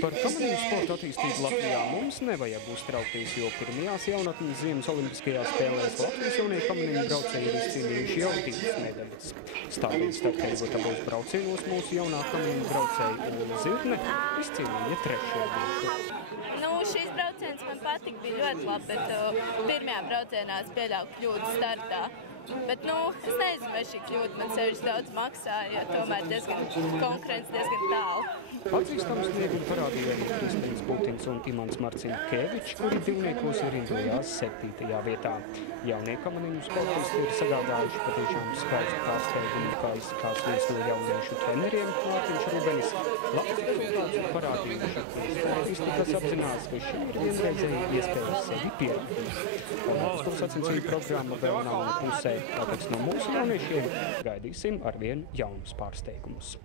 Par kamaņu sporta attīstību Latvijā mums nevajag uztraukties, jo pirmajās jaunatnes ziemas olimpiskajās spēlēs Latvijas jaunie kamaņu braucēji ir izcīnījuši jau 2 medaļas. Stādīt starptautos braucienos mūsu jaunā kamaņu braucēja Ulla Zirne izcīnīja 3. vietu. Šīs brauciens man patika, bija ļoti labi, bet pirmajā braucienā es pieļauju kļūdu startā. Bet, es nezinu, vai šī kļūda man sevišķi daudz maksā, jo tomēr konkurence diezgan tālu. Atzīstams sniegumu parādīja arī Kristians Putins un Imants Marcinkevičs, kuri divniekos rindojās 7. vietā. Jaunie kamaņu sportisti ir sagādājuši patiešām skaistu pārsteigumu, kā izskatās viens no jauniešu treneriem Mārtiņš Rubenis. Labs rezultāts parādījuši sportisti, kas apzinās, ka šī ir vienreizēja iespēja sevi pierādīt. Olimpisko sacensību programma vēl nav pusē, tāpēc no mūsu jauniešiem gaidīsim arvien jaunus pārsteigumus.